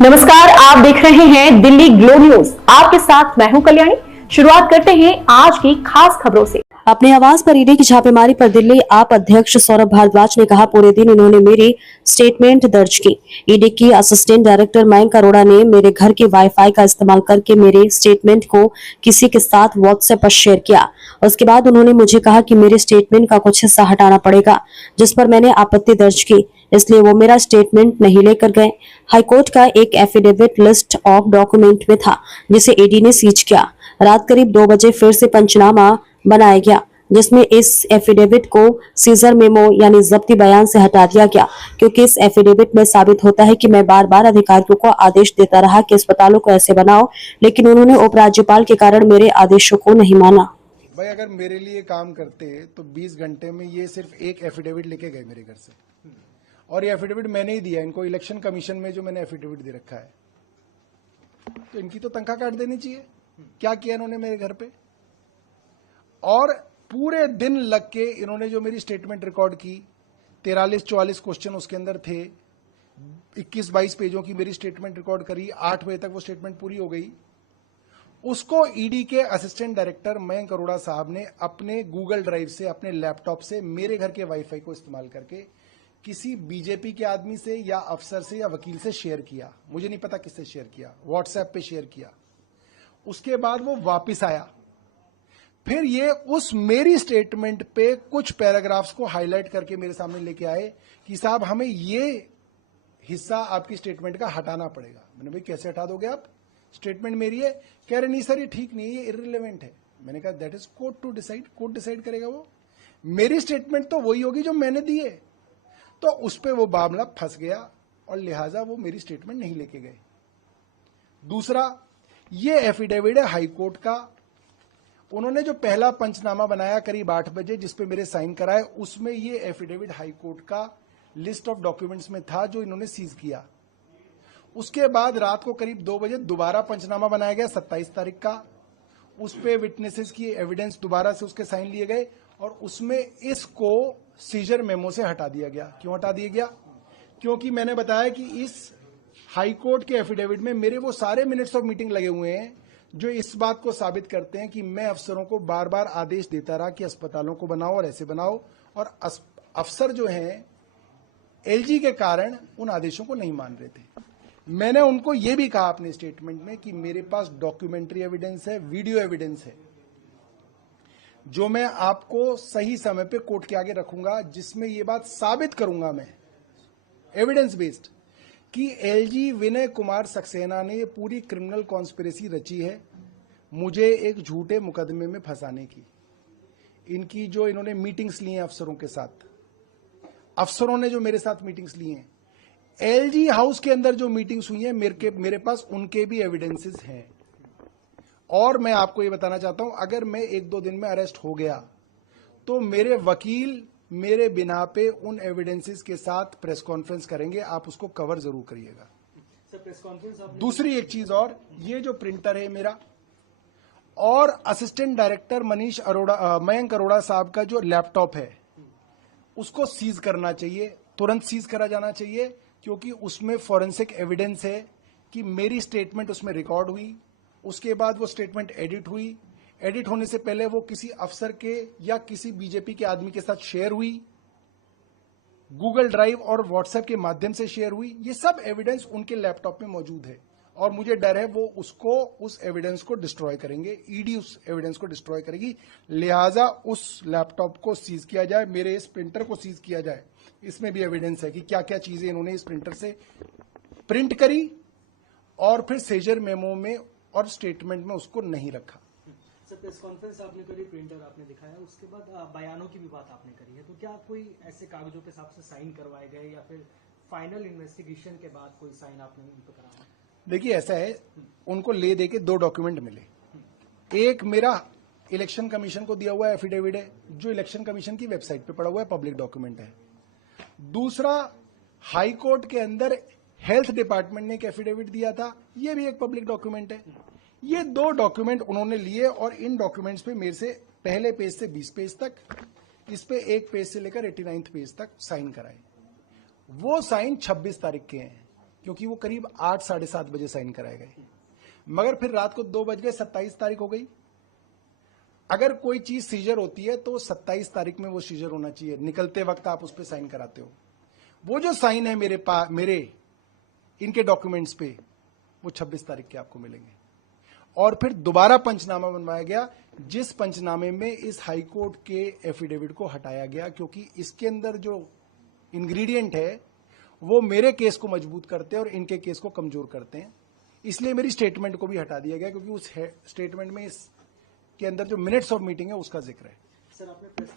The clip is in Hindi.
नमस्कार, आप देख रहे हैं दिल्ली ग्लो न्यूज। आपके साथ मैं हूं कल्याणी। शुरुआत करते हैं आज की खास खबरों से। अपने आवास पर ईडी की छापेमारी पर दिल्ली आप अध्यक्ष सौरभ भारद्वाज ने कहा, पूरे दिन इन्होंने मेरी स्टेटमेंट दर्ज की। ईडी की असिस्टेंट डायरेक्टर मयंक अरोड़ा ने मेरे घर के वाईफाई का इस्तेमाल करके मेरे स्टेटमेंट को किसी के साथ व्हाट्सएप पर शेयर किया। उसके बाद उन्होंने मुझे कहा कि मेरे स्टेटमेंट का कुछ हिस्सा हटाना पड़ेगा, जिस पर मैंने आपत्ति दर्ज की, इसलिए वो मेरा स्टेटमेंट नहीं लेकर गए। हाईकोर्ट का एक एफिडेविट लिस्ट ऑफ डॉक्यूमेंट में था, जिसे ईडी ने सीज किया। रात करीब 2 बजे फिर से पंचनामा बनाया गया, जिसमें इस एफिडेविट को सीजर मेमो यानी जब्ती बयान से हटा दिया गया, क्योंकि इस एफिडेविट में साबित होता है कि मैं बार बार अधिकारियों को आदेश देता रहा कि अस्पतालों को ऐसे बनाओ, लेकिन उन्होंने उपराज्यपाल के कारण मेरे आदेशों को नहीं माना। भाई अगर मेरे लिए काम करते तो 20 घंटे में ये सिर्फ एक एफिडेविट लेके गए मेरे घर से, और ये एफिडेविट मैंने ही दिया इनको। इलेक्शन कमीशन में जो मैंने एफिडेविट दे रखा है, तो इनकी तो तनख्वाह काट देनी चाहिए। क्या किया इन्होंने मेरे घर पे? और पूरे दिन लग के इन्होंने जो मेरी स्टेटमेंट रिकॉर्ड की, 43-44 क्वेश्चन उसके अंदर थे, 21-22 पेजों की मेरी स्टेटमेंट रिकॉर्ड करी। 8 बजे तक वो स्टेटमेंट पूरी हो गई। उसको ईडी के असिस्टेंट डायरेक्टर मयंक अरोड़ा साहब ने अपने गूगल ड्राइव से, अपने लैपटॉप से, मेरे घर के वाईफाई को इस्तेमाल करके किसी बीजेपी के आदमी से या अफसर से या वकील से शेयर किया। मुझे नहीं पता किससे शेयर किया, व्हाट्सएप पे शेयर किया। उसके बाद वो वापिस आया। फिर ये उस मेरी स्टेटमेंट पे कुछ पैराग्राफ्स को हाईलाइट करके मेरे सामने लेके आए कि साहब हमें ये हिस्सा आपकी स्टेटमेंट का हटाना पड़ेगा। मैंने भाई कैसे हटा दोगे आप? स्टेटमेंट मेरी है। कह रहे नहीं सर ये ठीक नहीं है, ये इररिलेवेंट है। मैंने कहा that is court to decide, court decide करेगा। वो मेरी स्टेटमेंट तो वही होगी जो मैंने दी है। तो उस पर वो मामला फंस गया और लिहाजा वो मेरी स्टेटमेंट नहीं लेके गए। दूसरा, ये एफिडेविट है हाईकोर्ट का। उन्होंने जो पहला पंचनामा बनाया करीब 8 बजे, जिसपे मेरे साइन कराए, उसमें ये एफिडेविट हाईकोर्ट का लिस्ट ऑफ डॉक्यूमेंट्स में था जो इन्होंने सीज किया। उसके बाद रात को करीब 2 बजे दोबारा पंचनामा बनाया गया 27 तारीख का। उस पे विटनेसेस की एविडेंस दोबारा से उसके साइन लिए गए और उसमें इसको सीजर मेमो से हटा दिया गया। क्यों हटा दिया गया? क्योंकि मैंने बताया कि इस हाईकोर्ट के एफिडेविट में मेरे वो सारे मिनट्स ऑफ मीटिंग लगे हुए हैं जो इस बात को साबित करते हैं कि मैं अफसरों को बार बार आदेश देता रहा कि अस्पतालों को बनाओ और ऐसे बनाओ, और अफसर जो हैं एलजी के कारण उन आदेशों को नहीं मान रहे थे। मैंने उनको यह भी कहा अपने स्टेटमेंट में कि मेरे पास डॉक्यूमेंट्री एविडेंस है, वीडियो एविडेंस है, जो मैं आपको सही समय पे कोर्ट के आगे रखूंगा, जिसमें यह बात साबित करूंगा मैं एविडेंस बेस्ड कि एलजी विनय कुमार सक्सेना ने ये पूरी क्रिमिनल कॉन्स्पिरेसी रची है मुझे एक झूठे मुकदमे में फंसाने की। इनकी जो इन्होंने मीटिंग्स ली हैं अफसरों के साथ, अफसरों ने जो मेरे साथ मीटिंग्स ली हैं, एलजी हाउस के अंदर जो मीटिंग्स हुई हैं, मेरे पास उनके भी एविडेंसेस हैं। और मैं आपको ये बताना चाहता हूं, अगर मैं 1-2 दिन में अरेस्ट हो गया तो मेरे वकील मेरे बिना पे उन एविडेंसेस के साथ प्रेस कॉन्फ्रेंस करेंगे। आप उसको कवर जरूर करिएगा। दूसरी एक चीज और, ये जो प्रिंटर है मेरा और असिस्टेंट डायरेक्टर मयंक अरोड़ा साहब का जो लैपटॉप है, उसको सीज करना चाहिए, तुरंत सीज करा जाना चाहिए, क्योंकि उसमें फॉरेंसिक एविडेंस है कि मेरी स्टेटमेंट उसमें रिकॉर्ड हुई। उसके बाद वो स्टेटमेंट एडिट हुई। एडिट होने से पहले वो किसी अफसर के या किसी बीजेपी के आदमी के साथ शेयर हुई, गूगल ड्राइव और व्हाट्सएप के माध्यम से शेयर हुई। ये सब एविडेंस उनके लैपटॉप में मौजूद है और मुझे डर है वो उस एविडेंस को डिस्ट्रॉय करेंगे। ईडी उस एविडेंस को डिस्ट्रॉय करेगी, लिहाजा उस लैपटॉप को सीज किया जाए, मेरे इस प्रिंटर को सीज किया जाए। इसमें भी एविडेंस है कि क्या क्या चीजें इन्होंने इस प्रिंटर से प्रिंट करी और फिर सेजर मेमो में और स्टेटमेंट में उसको नहीं रखा। सर, प्रेस कॉन्फ्रेंस आपने करी, प्रिंटर आपने दिखाया, उसके बाद बयानों की भी बात आपने करी है, तो क्या कोई ऐसे कागजों के हिसाब से साइन करवाए गए या फिर फाइनल इन्वेस्टिगेशन के बाद कोई साइन आपने उन पर कराया? देखिए ऐसा है, उनको ले दे के 2 डॉक्यूमेंट मिले। एक मेरा इलेक्शन कमीशन को दिया हुआ एफिडेविट है, जो इलेक्शन कमीशन की वेबसाइट पे पड़ा हुआ है, पब्लिक डॉक्यूमेंट है। दूसरा, हाई कोर्ट के अंदर हेल्थ डिपार्टमेंट ने एक एफिडेविट दिया था, ये भी एक पब्लिक डॉक्यूमेंट है। ये 2 डॉक्यूमेंट उन्होंने लिए और इन डॉक्यूमेंट्स पे मेरे से पहले पेज से 20 पेज तक, इस पे 1 पेज से लेकर 89 पेज तक साइन कराए। वो साइन 26 तारीख के हैं। क्योंकि वो करीब 8 साढ़े 7 बजे साइन कराए गए, मगर फिर रात को 2 बज गए, 27 तारीख हो गई। अगर कोई चीज सीजर होती है तो 27 तारीख में वो सीजर होना चाहिए, निकलते वक्त आप उस पर साइन कराते हो। वो जो साइन है मेरे इनके डॉक्यूमेंट्स पे, वो 26 तारीख के आपको मिलेंगे। और फिर दोबारा पंचनामा बनवाया गया, जिस पंचनामे में इस हाईकोर्ट के एफिडेविट को हटाया गया, क्योंकि इसके अंदर जो इंग्रेडिएंट है वो मेरे केस को मजबूत करते हैं और इनके केस को कमजोर करते हैं। इसलिए मेरी स्टेटमेंट को भी हटा दिया गया, क्योंकि उस स्टेटमेंट में इसके अंदर जो मिनट्स ऑफ मीटिंग है उसका जिक्र है। सर आपने प्रेस